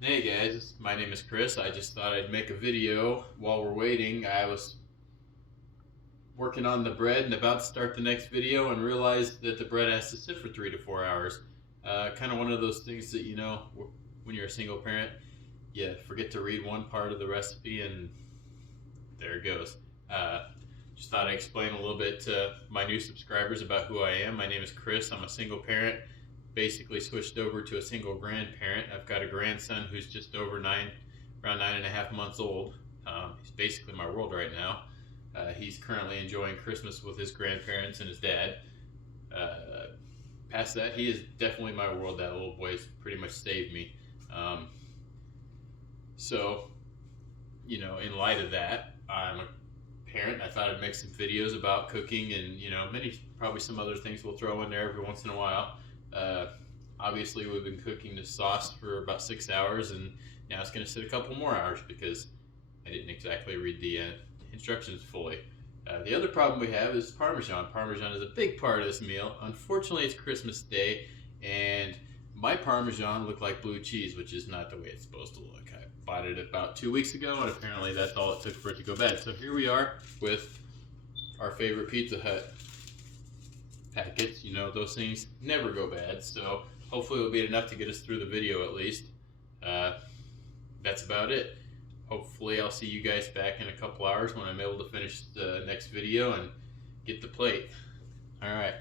Hey guys, my name is Chris. I just thought I'd make a video while we're waiting. I was working on the bread and about to start the next video and realized that the bread has to sit for 3 to 4 hours. Kind of one of those things that, when you're a single parent, you forget to read one part of the recipe and there it goes. Uh, just thought I'd explain a little bit to my new subscribers about who I am. My name is Chris. I'm a single parent, basically switched over to a single grandparent. I've got a grandson who's just over around 9.5 months old. He's basically my world right now. He's currently enjoying Christmas with his grandparents and his dad. Uh, Past that, he is definitely my world. That little boy's pretty much saved me. Um, so, in light of that, I'm a parent. I thought I'd make some videos about cooking and, probably some other things we'll throw in there every once in a while. Uh, Obviously, we've been cooking this sauce for about 6 hours, and now it's going to sit a couple more hours because I didn't exactly read the instructions fully. The other problem we have is Parmesan. Parmesan is a big part of this meal. Unfortunately, it's Christmas Day, and my Parmesan looked like blue cheese, which is not the way it's supposed to look. I bought it about 2 weeks ago, and apparently that's all it took for it to go bad. So here we are with our favorite Pizza Hut packets. Those things never go bad, so hopefully it'll be enough to get us through the video at least. Uh, that's about it. Hopefully I'll see you guys back in a couple hours when I'm able to finish the next video and get the plate. All right.